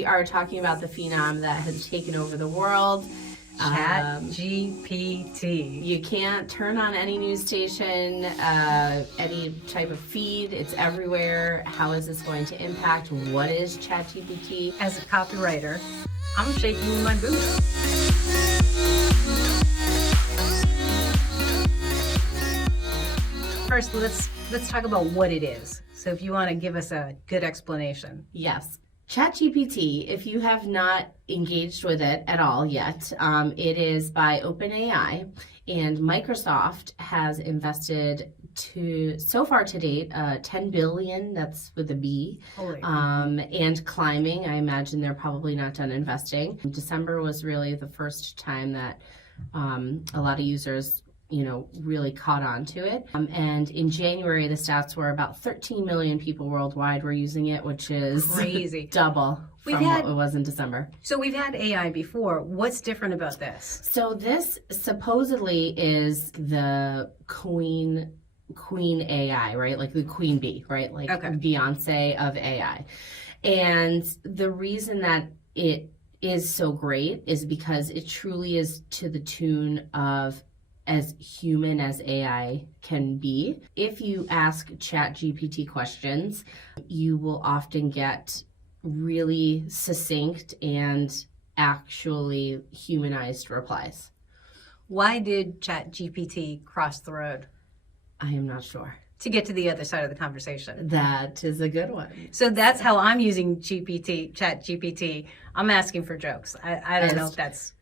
we are talking about the phenom that has taken over the world. ChatGPT. You can't turn on any news station, any type of feed. It's everywhere. How is this going to impact? What is ChatGPT? As a copywriter, I'm shaking my boots. First, let's talk about what it is. So if you want to give us a good explanation. Yes. ChatGPT, if you have not engaged with it at all yet, it is by OpenAI, and Microsoft has invested so far to date, 10 billion, that's with a B, and climbing. I imagine they're probably not done investing. December was really the first time that a lot of users really caught on to it. And in January, the stats were about 13 million people worldwide were using it, which is crazy. Double from what it was in December. So we've had AI before. What's different about this? So this supposedly is the queen AI, right? Like the queen bee, right? Like Beyonce of AI. And the reason that it is so great is because it truly is to the tune of as human as AI can be. If you ask ChatGPT questions, you will often get really succinct and actually humanized replies. Why did ChatGPT cross the road? I am not sure. To get to the other side of the conversation. That is a good one. So that's how I'm using ChatGPT. I'm asking for jokes. I don't know if that's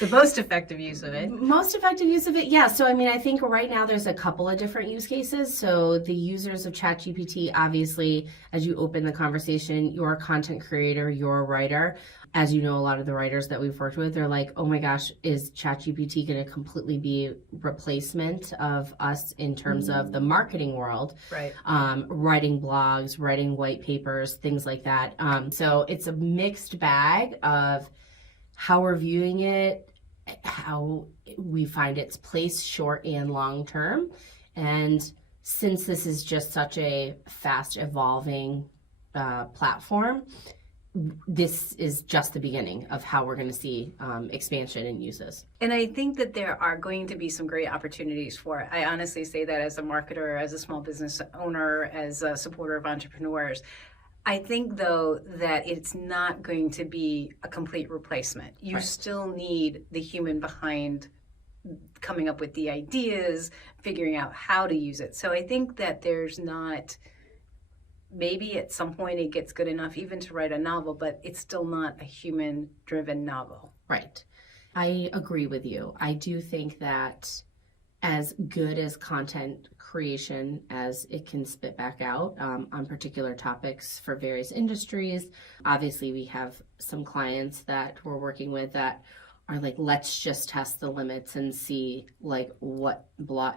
the most effective use of it. Most effective use of it, yeah. So, I think right now there's a couple of different use cases. So the users of ChatGPT, obviously, as you open the conversation, you're a content creator, you're a writer. As you know, a lot of the writers that we've worked with, they're like, oh my gosh, is ChatGPT going to completely be replacement of us in terms of the marketing world? Right. Writing blogs, writing white papers, things like that. So it's a mixed bag of how we're viewing it, how we find its place short and long term. And since this is just such a fast evolving platform, this is just the beginning of how we're going to see expansion and uses. And I think that there are going to be some great opportunities for it. I honestly say that as a marketer, as a small business owner, as a supporter of entrepreneurs. I think, though, that it's not going to be a complete replacement. You still need the human behind coming up with the ideas, figuring out how to use it. So I think that there's not, maybe at some point it gets good enough even to write a novel, but it's still not a human-driven novel. Right. I agree with you. I do think that as good as content creation as it can spit back out on particular topics for various industries. Obviously, we have some clients that we're working with that are like, let's just test the limits and see like what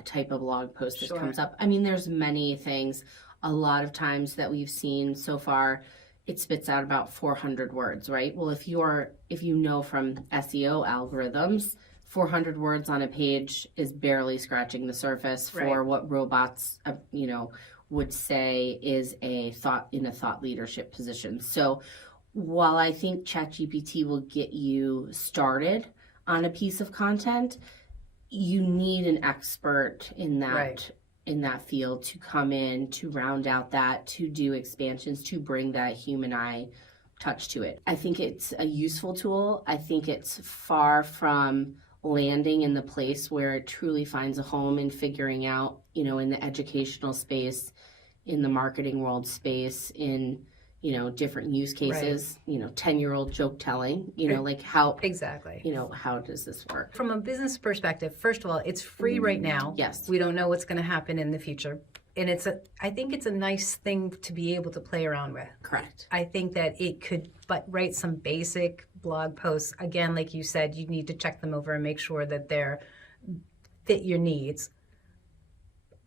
type of blog post it comes up. There's many things. A lot of times that we've seen so far, it spits out about 400 words, right? Well, if you know from SEO algorithms, 400 words on a page is barely scratching the surface for what robots, would say is a thought leadership position. So while I think ChatGPT will get you started on a piece of content, you need an expert in that in that field to come in, to round out that, to do expansions, to bring that human eye touch to it. I think it's a useful tool. I think it's far from landing in the place where it truly finds a home and figuring out, in the educational space, in the marketing world space, in, different use cases, 10-year-old joke telling, like how exactly, how does this work? From a business perspective, first of all, it's free right now. Yes. We don't know what's going to happen in the future. And I think it's a nice thing to be able to play around with. Correct. I think that it could write some basic blog posts. Again, like you said, you need to check them over and make sure that they're fit your needs.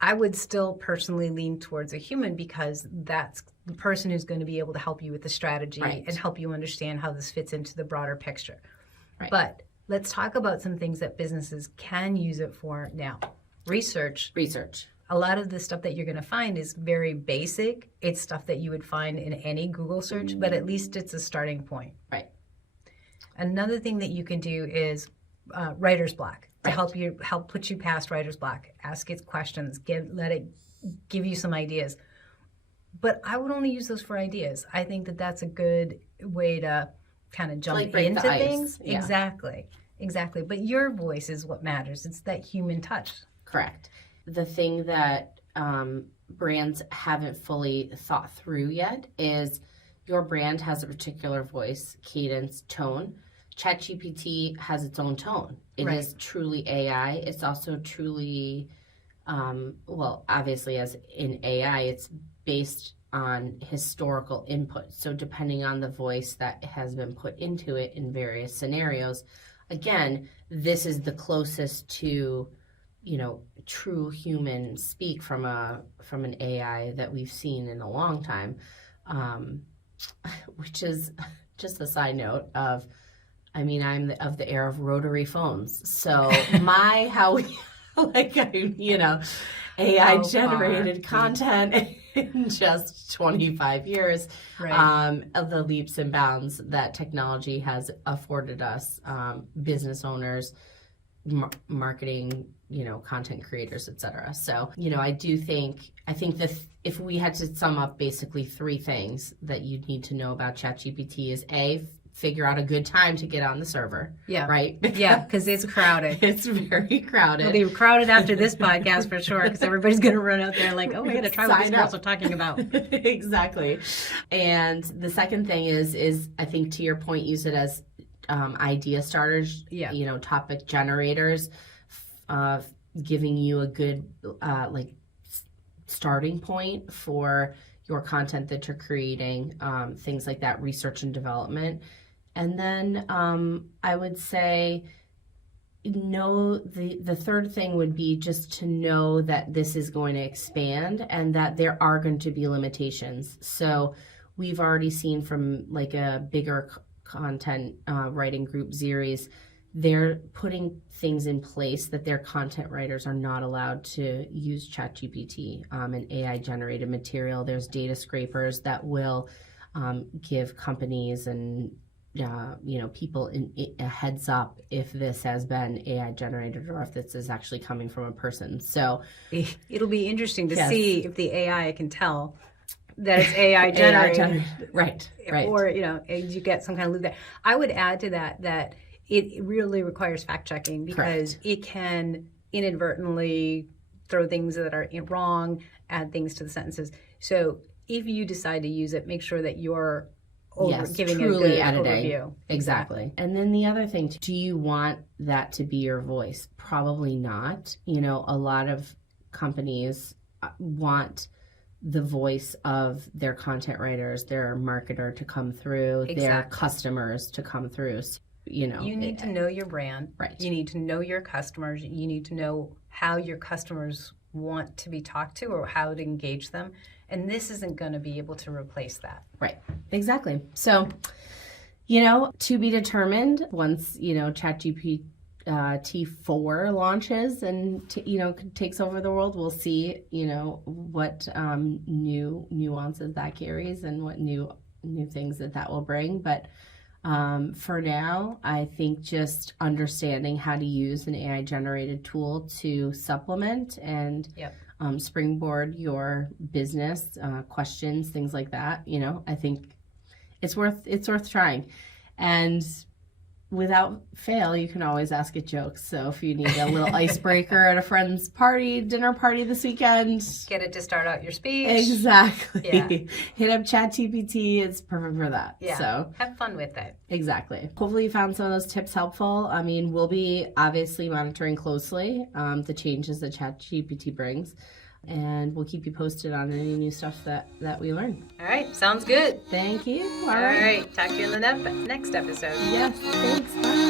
I would still personally lean towards a human because that's the person who's going to be able to help you with the strategy and help you understand how this fits into the broader picture. Right. But let's talk about some things that businesses can use it for now. Research. A lot of the stuff that you're going to find is very basic. It's stuff that you would find in any Google search, but at least it's a starting point. Right. Another thing that you can do is writer's block to help put you past writer's block. Ask it questions, let it give you some ideas. But I would only use those for ideas. I think that that's a good way to kind of jump into things. Yeah. Exactly. But your voice is what matters. It's that human touch. Correct. The thing that brands haven't fully thought through yet is your brand has a particular voice, cadence, tone. ChatGPT has its own tone. It is truly AI. It's also truly, obviously as in AI, it's based on historical input. So depending on the voice that has been put into it in various scenarios, again, this is the closest to, true human speak from an AI that we've seen in a long time, which is just a side note of, I'm of the era of rotary phones. So AI generated content in just 25 years, of the leaps and bounds that technology has afforded us, business owners, marketing, content creators, etc. So, I think that if we had to sum up basically 3 things that you'd need to know about ChatGPT is figure out a good time to get on the server. Yeah. Right? Yeah, because it's crowded. It's very crowded. It'll be crowded after this podcast for sure, because everybody's going to run out there like, oh, I got to try what these girls are talking about. Exactly. And the second thing is I think to your point, use it as idea starters, topic generators, giving you a good starting point for your content that you're creating, things like that, research and development. And then I would say, the third thing would be just to know that this is going to expand and that there are going to be limitations. So we've already seen from like a bigger content writing group, Xeris, they're putting things in place that their content writers are not allowed to use ChatGPT and AI generated material. There's data scrapers that will give companies and people a heads up if this has been AI generated or if this is actually coming from a person. So it'll be interesting to see if the AI can tell that it's AI generated. Right. Or, you get some kind of loop there. I would add to that it really requires fact checking, because it can inadvertently throw things that are wrong, add things to the sentences. So if you decide to use it, make sure that you're giving truly a good editing. overview. Exactly. And then the other thing, do you want that to be your voice? Probably not. A lot of companies want the voice of their content writers, their marketer to come through, their customers to come through. So, you need to know your brand. Right. You need to know your customers. You need to know how your customers want to be talked to or how to engage them. And this isn't going to be able to replace that. Right. Exactly. So, to be determined once, ChatGPT 4 launches and takes over the world, we'll see what new nuances that carries and what new things that will bring. But for now, I think just understanding how to use an AI generated tool to supplement and springboard your business, questions, things like that, I think it's worth trying. And without fail, you can always ask it jokes. So if you need a little icebreaker at a friend's dinner party this weekend, get it to start out your speech. Exactly. Yeah. Hit up ChatGPT. It's perfect for that. Yeah. So have fun with it. Exactly. Hopefully you found some of those tips helpful. We'll be obviously monitoring closely the changes that ChatGPT brings. And we'll keep you posted on any new stuff that we learn. All right. Sounds good. Thank you. All right. Talk to you in the next episode. Yes. Thanks. Bye.